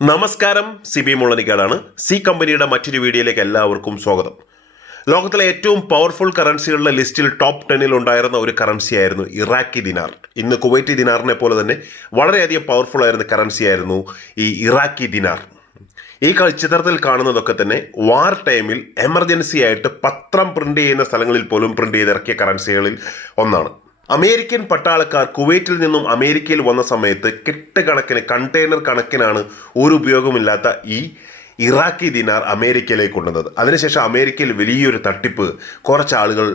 നമസ്കാരം, സിബി മുള്ളനിക്കാടാണ്. സി കമ്പനിയുടെ മറ്റൊരു വീഡിയോയിലേക്ക് എല്ലാവർക്കും സ്വാഗതം. ലോകത്തിലെ ഏറ്റവും പവർഫുൾ കറൻസികളുടെ ലിസ്റ്റിൽ ടോപ്പ് 10 ഉണ്ടായിരുന്ന ഒരു കറൻസിയായിരുന്നു ഇറാഖി ദിനാർ. ഇന്ന് കുവൈറ്റി ദിനാറിനെ പോലെ തന്നെ വളരെയധികം പവർഫുൾ ആയിരുന്ന കറൻസിയായിരുന്നു ഈ ഇറാഖി ദിനാർ. ഈ ചിത്രത്തിൽ കാണുന്നതൊക്കെ തന്നെ വാർ ടൈമിൽ എമർജൻസി ആയിട്ട് പത്രം പ്രിന്റ് ചെയ്യുന്ന സ്ഥലങ്ങളിൽ പോലും പ്രിന്റ് ചെയ്തിറക്കിയ കറൻസികളിൽ ഒന്നാണ്. അമേരിക്കൻ പട്ടാളക്കാർ കുവൈറ്റിൽ നിന്നും അമേരിക്കയിൽ വന്ന സമയത്ത് കെട്ടുകണക്കിന് കണ്ടെയ്നർ കണക്കിനാണ് ഒരു ഉപയോഗമില്ലാത്ത ഈ ഇറാഖി ദിനാർ അമേരിക്കയിലേക്ക് കൊണ്ടുവന്നത്. അതിനുശേഷം അമേരിക്കയിൽ വലിയൊരു തട്ടിപ്പ് കുറച്ച് ആളുകൾ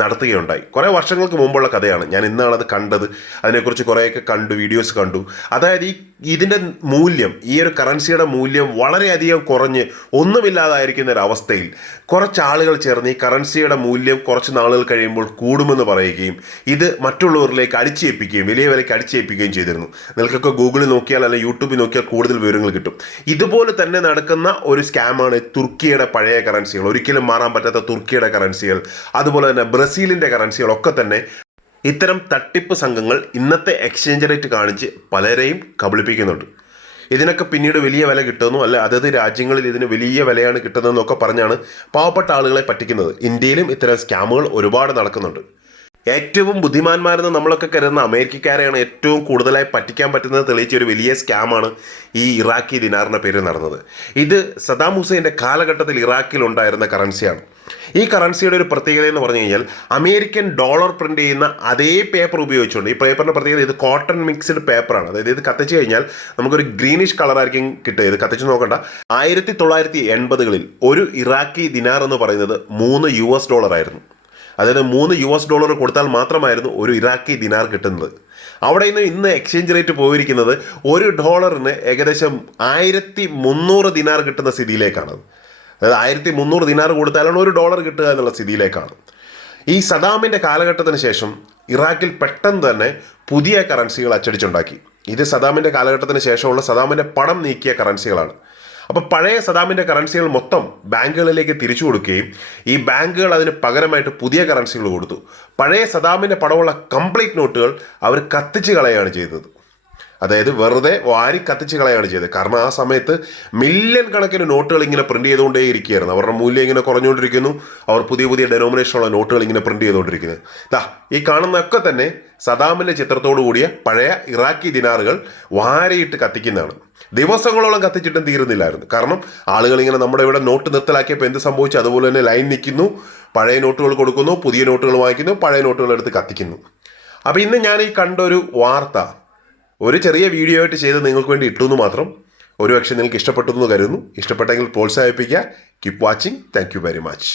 നടത്തുകയുണ്ടായി. കുറേ വർഷങ്ങൾക്ക് മുമ്പുള്ള കഥയാണ്. ഞാൻ ഇന്നാണത് കണ്ടത്. അതിനെക്കുറിച്ച് കുറേയൊക്കെ വീഡിയോസ് കണ്ടു. അതായത് ഇതിൻ്റെ മൂല്യം, ഈ ഒരു കറൻസിയുടെ മൂല്യം വളരെയധികം കുറഞ്ഞ് ഒന്നുമില്ലാതായിരിക്കുന്ന ഒരു അവസ്ഥയിൽ കുറച്ച് ആളുകൾ ചേർന്ന് ഈ കറൻസിയുടെ മൂല്യം കുറച്ച് നാളുകൾ കഴിയുമ്പോൾ കൂടുമെന്ന് പറയുകയും ഇത് മറ്റുള്ളവരിലേക്ക് അടിച്ചേൽപ്പിക്കുകയും വലിയ വിലയ്ക്ക് അടിച്ചേൽപ്പിക്കുകയും ചെയ്തിരുന്നു. നിങ്ങൾക്കൊക്കെ ഗൂഗിളിൽ നോക്കിയാൽ അല്ലെങ്കിൽ യൂട്യൂബിൽ നോക്കിയാൽ കൂടുതൽ വിവരങ്ങൾ കിട്ടും. ഇതുപോലെ തന്നെ നടക്കുന്ന ഒരു സ്കാമാണ് തുർക്കിയുടെ പഴയ കറൻസികൾ, ഒരിക്കലും മാറാൻ പറ്റാത്ത തുർക്കിയുടെ കറൻസികൾ, അതുപോലെ തന്നെ ബ്രസീലിൻ്റെ കറൻസികളൊക്കെ തന്നെ ഇത്തരം തട്ടിപ്പ് സംഘങ്ങൾ ഇന്നത്തെ എക്സ്ചേഞ്ച് റേറ്റ് കാണിച്ച് പലരെയും കബളിപ്പിക്കുന്നുണ്ട്. ഇതിനൊക്കെ പിന്നീട് വലിയ വില കിട്ടുന്നു, അല്ല അതത് രാജ്യങ്ങളിൽ ഇതിന് വലിയ വിലയാണ് കിട്ടുന്നതെന്നൊക്കെ പറഞ്ഞാണ് പാവപ്പെട്ട ആളുകളെ പറ്റിക്കുന്നത്. ഇന്ത്യയിലും ഇത്തരം സ്കാമുകൾ ഒരുപാട് നടക്കുന്നുണ്ട്. ഏറ്റവും ബുദ്ധിമാന്മാരെന്ന് നമ്മളൊക്കെ കരുതുന്ന അമേരിക്കക്കാരെയാണ് ഏറ്റവും കൂടുതലായി പറ്റിക്കാൻ പറ്റുന്നത് തെളിയിച്ച ഒരു വലിയ സ്കാമാണ് ഈ ഇറാഖി ദിനാറിൻ്റെ പേരിൽ നടന്നത്. ഇത് സദാം ഹുസൈൻ്റെ കാലഘട്ടത്തിൽ ഇറാഖിൽ ഉണ്ടായിരുന്ന കറൻസിയാണ്. ഈ കറൻസിയുടെ ഒരു പ്രത്യേകത എന്ന് പറഞ്ഞു കഴിഞ്ഞാൽ അമേരിക്കൻ ഡോളർ പ്രിൻ്റ് ചെയ്യുന്ന അതേ പേപ്പർ ഉപയോഗിച്ചുകൊണ്ട്, ഈ പേപ്പറിൻ്റെ പ്രത്യേകത ഇത് കോട്ടൺ മിക്സ്ഡ് പേപ്പറാണ്. അതായത് ഇത് കത്തിച്ച് കഴിഞ്ഞാൽ നമുക്കൊരു ഗ്രീനിഷ് കളറായിരിക്കും കിട്ടുക. ഇത് കത്തിച്ച് നോക്കണ്ട. 1980കളിൽ ഒരു ഇറാഖി ദിനാർ എന്ന് പറയുന്നത് $3 ആയിരുന്നു. അതായത് $3 കൊടുത്താൽ മാത്രമായിരുന്നു ഒരു ഇറാഖി ദിനാർ കിട്ടുന്നത്. അവിടെ നിന്ന് ഇന്ന് എക്സ്ചേഞ്ച് റേറ്റ് പോയിരിക്കുന്നത് $1 ഏകദേശം 1300 ദിനാർ കിട്ടുന്ന സ്ഥിതിയിലേക്കാണ്. അതായത് 1300 ദിനാർ കൊടുത്താലാണ് $1 കിട്ടുക എന്നുള്ള സ്ഥിതിയിലേക്കാണ്. ഈ സദാമിൻ്റെ കാലഘട്ടത്തിന് ശേഷം ഇറാഖിൽ പെട്ടെന്ന് തന്നെ പുതിയ കറൻസികൾ അച്ചടിച്ചുണ്ടാക്കി. ഇത് സദാമിൻ്റെ കാലഘട്ടത്തിന് ശേഷമുള്ള സദാമിൻ്റെ പണം നീക്കിയ കറൻസികളാണ്. അപ്പോൾ പഴയ സദാമിൻ്റെ കറൻസികൾ മൊത്തം ബാങ്കുകളിലേക്ക് തിരിച്ചു കൊടുക്കുകയും ഈ ബാങ്കുകൾ അതിന് പകരമായിട്ട് പുതിയ കറൻസികൾ കൊടുത്തു. പഴയ സദാമിൻ്റെ പണമുള്ള കംപ്ലീറ്റ് നോട്ടുകൾ അവർ കത്തിച്ച് കളയുകയാണ് ചെയ്തത്. അതായത് വെറുതെ വാരി കത്തിച്ച് കളയാണ് ചെയ്തത്. കാരണം ആ സമയത്ത് മില്യൺ കണക്കിന് നോട്ടുകൾ ഇങ്ങനെ പ്രിൻറ്റ് ചെയ്തുകൊണ്ടേ ഇരിക്കുകയായിരുന്നു. അവരുടെ മൂല്യം ഇങ്ങനെ കുറഞ്ഞുകൊണ്ടിരിക്കുന്നു. അവർ പുതിയ പുതിയ ഡെനോമിനേഷനുള്ള നോട്ടുകൾ ഇങ്ങനെ പ്രിൻറ്റ് ചെയ്തുകൊണ്ടിരിക്കുന്നത്. ഈ കാണുന്നതൊക്കെ തന്നെ സദാമിൻ്റെ ചിത്രത്തോടു കൂടിയ പഴയ ഇറാഖി ദിനാറുകൾ വാരിയിട്ട് കത്തിക്കുന്നതാണ്. ദിവസങ്ങളോളം കത്തിച്ചിട്ടും തീരുന്നില്ലായിരുന്നു. കാരണം ആളുകൾ ഇങ്ങനെ നമ്മുടെ ഇവിടെ നോട്ട് നിർത്തലാക്കിയപ്പോൾ എന്ത് സംഭവിച്ചു? അതുപോലെ തന്നെ ലൈൻ നിൽക്കുന്നു, പഴയ നോട്ടുകൾ കൊടുക്കുന്നു, പുതിയ നോട്ടുകൾ വാങ്ങിക്കുന്നു, പഴയ നോട്ടുകൾ എടുത്ത് കത്തിക്കുന്നു. അപ്പോൾ ഇന്ന് ഞാൻ ഈ കണ്ടൊരു വാർത്ത ഒരു ചെറിയ വീഡിയോ ആയിട്ട് ചെയ്ത് നിങ്ങൾക്ക് വേണ്ടി ഇട്ടു എന്ന് മാത്രം. ഒരുപക്ഷെ നിങ്ങൾക്ക് ഇഷ്ടപ്പെട്ടു എന്ന് കരുതുന്നു. ഇഷ്ടപ്പെട്ടെങ്കിൽ പ്രോത്സാഹിപ്പിക്കുക. Keep watching. Thank you very much.